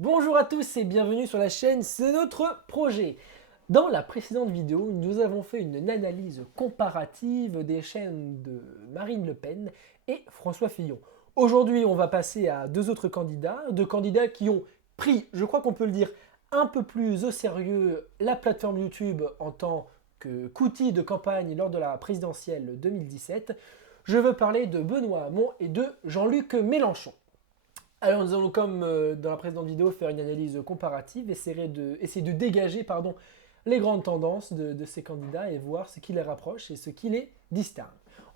Bonjour à tous et bienvenue sur la chaîne C'est notre projet. Dans la précédente vidéo, nous avons fait une analyse comparative des chaînes de Marine Le Pen et François Fillon. Aujourd'hui, on va passer à deux candidats qui ont pris, je crois qu'on peut le dire, un peu plus au sérieux la plateforme YouTube en tant qu'outil de campagne lors de la présidentielle 2017. Je veux parler de Benoît Hamon et de Jean-Luc Mélenchon. Alors nous allons, comme dans la précédente vidéo, faire une analyse comparative, essayer de dégager les grandes tendances de ces candidats et voir ce qui les rapproche et ce qui les distingue.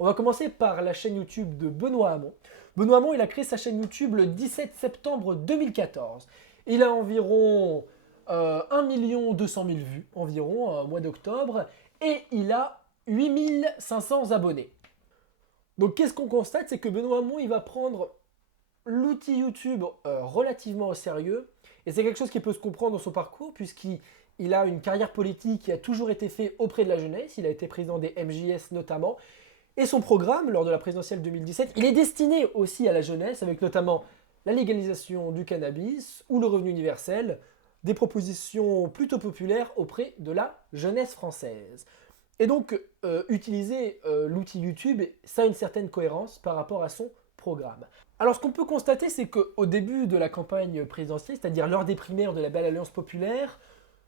On va commencer par la chaîne YouTube de Benoît Hamon. Benoît Hamon, il a créé sa chaîne YouTube le 17 septembre 2014. Il a environ 1 200 000 vues, environ, au mois d'octobre, et il a 8 500 abonnés. Donc qu'est-ce qu'on constate? C'est que Benoît Hamon, il va prendre l'outil YouTube relativement au sérieux. Et c'est quelque chose qui peut se comprendre dans son parcours, puisqu'il a une carrière politique qui a toujours été faite auprès de la jeunesse. Il a été président des MJS notamment. Et son programme, lors de la présidentielle 2017, il est destiné aussi à la jeunesse, avec notamment la légalisation du cannabis ou le revenu universel, des propositions plutôt populaires auprès de la jeunesse française. Et donc, utiliser l'outil YouTube, ça a une certaine cohérence par rapport à son programme. Alors, ce qu'on peut constater, c'est qu'au début de la campagne présidentielle, c'est-à-dire lors des primaires de la Belle Alliance Populaire,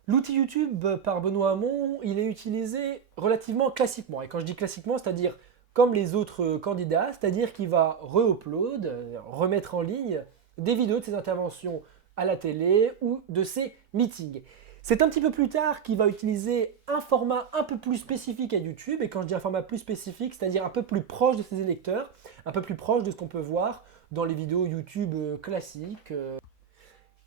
l'outil YouTube par Benoît Hamon, il est utilisé relativement classiquement. Et quand je dis classiquement, c'est-à-dire comme les autres candidats, c'est-à-dire qu'il va re-upload, remettre en ligne des vidéos de ses interventions à la télé ou de ses meetings. C'est un petit peu plus tard qu'il va utiliser un format un peu plus spécifique à YouTube. Et quand je dis un format plus spécifique, c'est-à-dire un peu plus proche de ses électeurs, un peu plus proche de ce qu'on peut voir dans les vidéos YouTube classiques.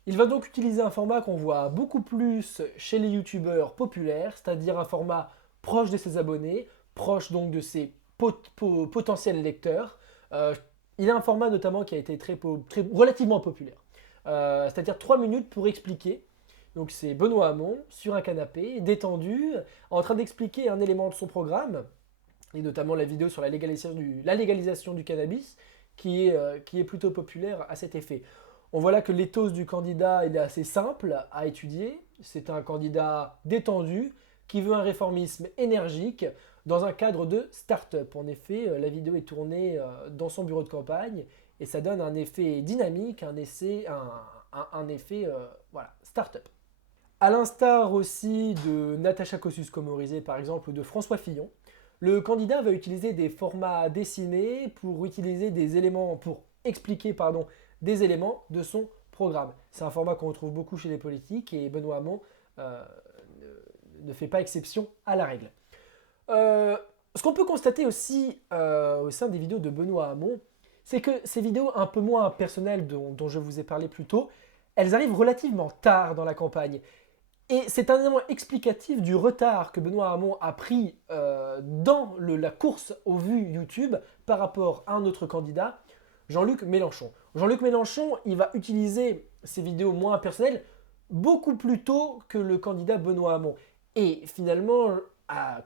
Il va donc utiliser un format qu'on voit beaucoup plus chez les YouTubeurs populaires, c'est-à-dire un format proche de ses abonnés, proche donc de ses potentiels lecteurs. Il a un format notamment qui a été relativement populaire, c'est-à-dire 3 minutes pour expliquer. Donc c'est Benoît Hamon sur un canapé, détendu, en train d'expliquer un élément de son programme, et notamment la vidéo sur la légalisation du cannabis, qui est plutôt populaire à cet effet. On voit là que l'éthos du candidat il est assez simple à étudier. C'est un candidat détendu qui veut un réformisme énergique dans un cadre de start-up. En effet, la vidéo est tournée dans son bureau de campagne et ça donne un effet dynamique, un effet voilà, start-up. À l'instar aussi de Natacha Kosciusko-Morizet par exemple ou de François Fillon, le candidat va utiliser des formats dessinés pour expliquer des éléments de son programme. C'est un format qu'on retrouve beaucoup chez les politiques et Benoît Hamon euh, ne fait pas exception à la règle. Ce qu'on peut constater aussi au sein des vidéos de Benoît Hamon, c'est que ces vidéos un peu moins personnelles dont je vous ai parlé plus tôt, elles arrivent relativement tard dans la campagne. Et c'est un élément explicatif du retard que Benoît Hamon a pris dans la course aux vues YouTube par rapport à un autre candidat, Jean-Luc Mélenchon. Jean-Luc Mélenchon, il va utiliser ses vidéos moins personnelles beaucoup plus tôt que le candidat Benoît Hamon. Et finalement,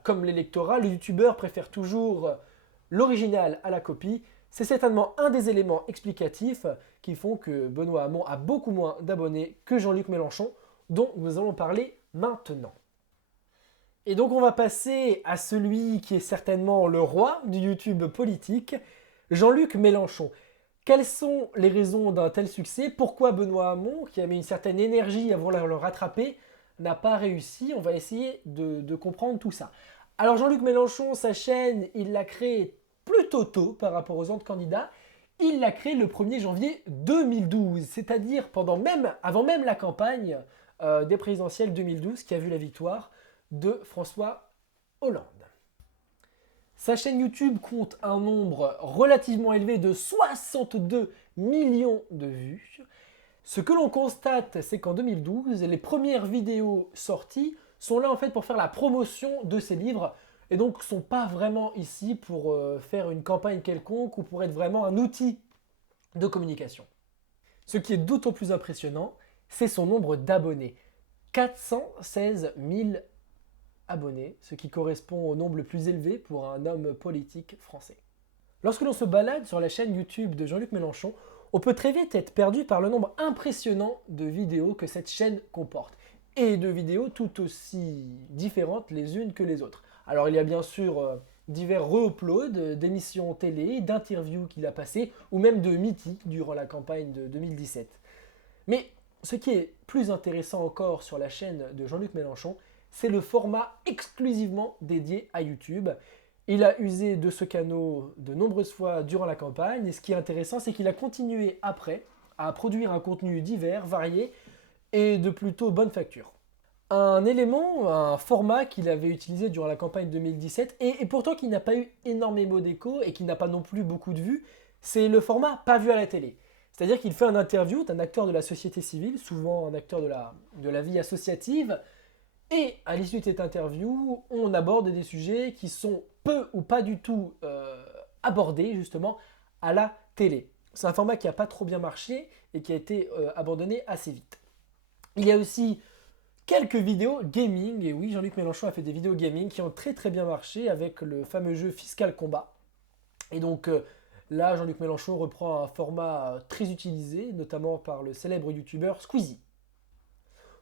comme l'électorat, le youtubeur préfère toujours l'original à la copie. C'est certainement un des éléments explicatifs qui font que Benoît Hamon a beaucoup moins d'abonnés que Jean-Luc Mélenchon, dont nous allons parler maintenant. Et donc on va passer à celui qui est certainement le roi du YouTube politique, Jean-Luc Mélenchon. Quelles sont les raisons d'un tel succès? Pourquoi Benoît Hamon, qui a mis une certaine énergie à vouloir le rattraper, n'a pas réussi? On va essayer de comprendre tout ça. Alors Jean-Luc Mélenchon, sa chaîne, il l'a créée plutôt tôt par rapport aux autres candidats. Il l'a créée le 1er janvier 2012, c'est-à-dire avant même la campagne des présidentielles 2012 qui a vu la victoire de François Hollande. Sa chaîne YouTube compte un nombre relativement élevé de 62 millions de vues. Ce que l'on constate, c'est qu'en 2012, les premières vidéos sorties sont là en fait pour faire la promotion de ses livres et donc ne sont pas vraiment ici pour faire une campagne quelconque ou pour être vraiment un outil de communication. Ce qui est d'autant plus impressionnant, c'est son nombre d'abonnés. 416 000 abonnés, ce qui correspond au nombre le plus élevé pour un homme politique français. Lorsque l'on se balade sur la chaîne YouTube de Jean-Luc Mélenchon, on peut très vite être perdu par le nombre impressionnant de vidéos que cette chaîne comporte, et de vidéos tout aussi différentes les unes que les autres. Alors il y a bien sûr divers re-uploads d'émissions télé, d'interviews qu'il a passées, ou même de meetings durant la campagne de 2017. Mais ce qui est plus intéressant encore sur la chaîne de Jean-Luc Mélenchon, c'est le format exclusivement dédié à YouTube. Il a usé de ce canal de nombreuses fois durant la campagne, et ce qui est intéressant, c'est qu'il a continué après à produire un contenu divers, varié et de plutôt bonne facture. Un élément, un format qu'il avait utilisé durant la campagne 2017 et pourtant qui n'a pas eu énormément d'écho et qui n'a pas non plus beaucoup de vues, c'est le format pas vu à la télé. C'est-à-dire qu'il fait un interview d'un acteur de la société civile, souvent un acteur de la vie associative, et à l'issue de cette interview, on aborde des sujets qui sont peu ou pas du tout abordés justement à la télé. C'est un format qui n'a pas trop bien marché et qui a été abandonné assez vite. Il y a aussi quelques vidéos gaming, et oui, Jean-Luc Mélenchon a fait des vidéos gaming qui ont très très bien marché avec le fameux jeu Fiscal Combat. Et donc là, Jean-Luc Mélenchon reprend un format très utilisé, notamment par le célèbre youtubeur Squeezie.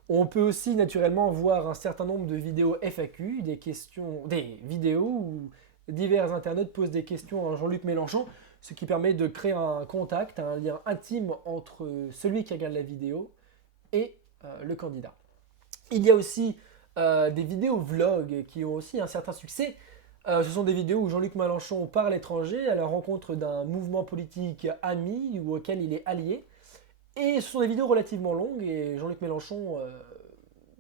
On peut aussi naturellement voir un certain nombre de vidéos FAQ, des vidéos où divers internautes posent des questions à Jean-Luc Mélenchon, ce qui permet de créer un contact, un lien intime entre celui qui regarde la vidéo et le candidat. Il y a aussi des vidéos vlogs qui ont aussi un certain succès. Ce sont des vidéos où Jean-Luc Mélenchon part à l'étranger à la rencontre d'un mouvement politique ami ou auquel il est allié. Et ce sont des vidéos relativement longues et Jean-Luc Mélenchon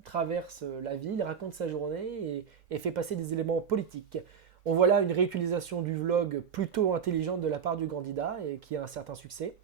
traverse la ville, raconte sa journée et fait passer des éléments politiques. On voit là une réutilisation du vlog plutôt intelligente de la part du candidat et qui a un certain succès.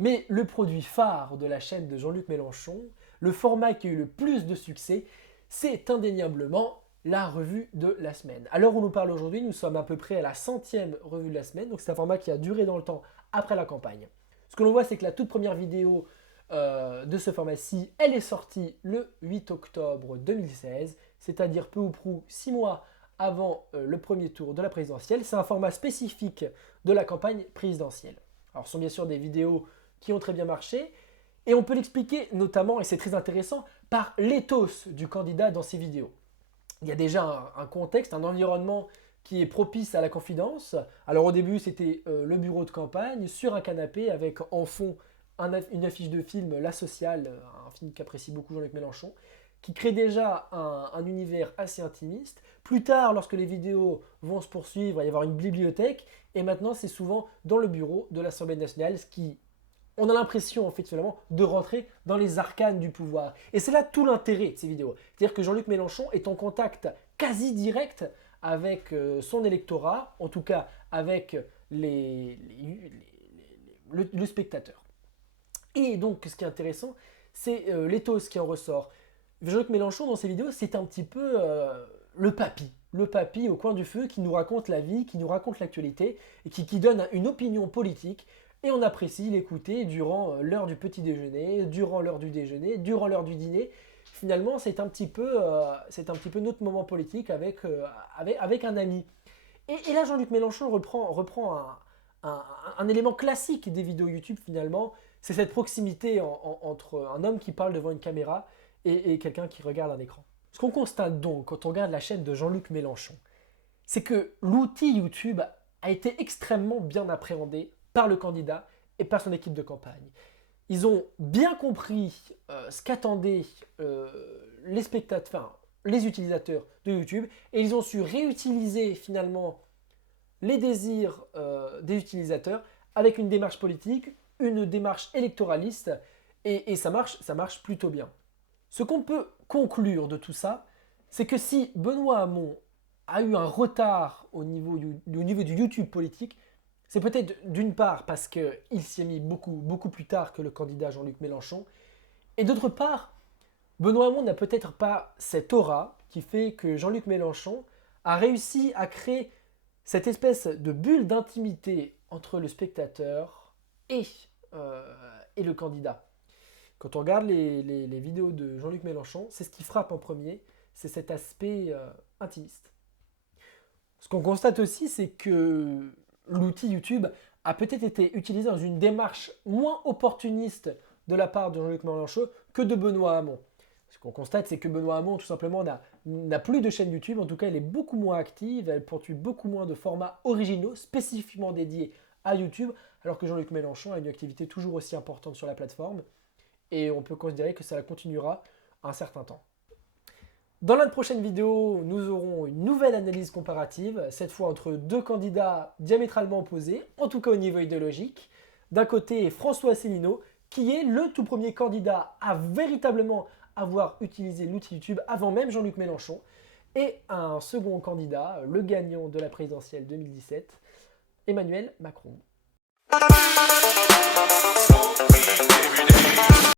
Mais le produit phare de la chaîne de Jean-Luc Mélenchon, le format qui a eu le plus de succès, c'est indéniablement la revue de la semaine. À l'heure où nous parlons aujourd'hui, nous sommes à peu près à la 100e revue de la semaine, donc c'est un format qui a duré dans le temps après la campagne. Ce que l'on voit, c'est que la toute première vidéo de ce format-ci, elle est sortie le 8 octobre 2016, c'est-à-dire peu ou prou 6 mois avant le premier tour de la présidentielle. C'est un format spécifique de la campagne présidentielle. Alors ce sont bien sûr des vidéos qui ont très bien marché, et on peut l'expliquer notamment, et c'est très intéressant, par l'éthos du candidat dans ces vidéos. Il y a déjà un contexte, un environnement qui est propice à la confidence. Alors au début, c'était le bureau de campagne, sur un canapé, avec en fond une affiche de film, La Sociale, un film qu'apprécie beaucoup Jean-Luc Mélenchon, qui crée déjà un univers assez intimiste. Plus tard, lorsque les vidéos vont se poursuivre, il va y avoir une bibliothèque, et maintenant c'est souvent dans le bureau de l'Assemblée nationale, ce qui, on a l'impression en fait finalement de rentrer dans les arcanes du pouvoir. Et c'est là tout l'intérêt de ces vidéos. C'est-à-dire que Jean-Luc Mélenchon est en contact quasi direct avec son électorat, en tout cas avec le spectateur. Et donc ce qui est intéressant, c'est l'éthos qui en ressort. Jean-Luc Mélenchon dans ses vidéos, c'est un petit peu le papy au coin du feu qui nous raconte la vie, qui nous raconte l'actualité et qui donne une opinion politique. Et on apprécie l'écouter durant l'heure du petit déjeuner, durant l'heure du déjeuner, durant l'heure du dîner. Finalement, c'est un petit peu notre moment politique avec un ami. Et là, Jean-Luc Mélenchon reprend un élément classique des vidéos YouTube finalement. C'est cette proximité entre un homme qui parle devant une caméra et quelqu'un qui regarde un écran. Ce qu'on constate donc quand on regarde la chaîne de Jean-Luc Mélenchon, c'est que l'outil YouTube a été extrêmement bien appréhendé par le candidat et par son équipe de campagne. Ils ont bien compris ce qu'attendaient les spectateurs, les utilisateurs de YouTube, et ils ont su réutiliser finalement les désirs des utilisateurs avec une démarche politique, une démarche électoraliste, et ça marche plutôt bien. Ce qu'on peut conclure de tout ça, c'est que si Benoît Hamon a eu un retard au niveau du YouTube politique, c'est peut-être d'une part parce qu'il s'y est mis beaucoup plus tard que le candidat Jean-Luc Mélenchon, et d'autre part, Benoît Hamon n'a peut-être pas cette aura qui fait que Jean-Luc Mélenchon a réussi à créer cette espèce de bulle d'intimité entre le spectateur et le candidat. Quand on regarde les vidéos de Jean-Luc Mélenchon, c'est ce qui frappe en premier, c'est cet aspect intimiste. Ce qu'on constate aussi, c'est que l'outil YouTube a peut-être été utilisé dans une démarche moins opportuniste de la part de Jean-Luc Mélenchon que de Benoît Hamon. Ce qu'on constate, c'est que Benoît Hamon, tout simplement, n'a plus de chaîne YouTube. En tout cas, elle est beaucoup moins active, elle poursuit beaucoup moins de formats originaux, spécifiquement dédiés à YouTube, alors que Jean-Luc Mélenchon a une activité toujours aussi importante sur la plateforme. Et on peut considérer que ça continuera un certain temps. Dans la prochaine vidéo, nous aurons une nouvelle analyse comparative, cette fois entre deux candidats diamétralement opposés, en tout cas au niveau idéologique. D'un côté, François Asselineau, qui est le tout premier candidat à véritablement avoir utilisé l'outil YouTube avant même Jean-Luc Mélenchon, et un second candidat, le gagnant de la présidentielle 2017, Emmanuel Macron.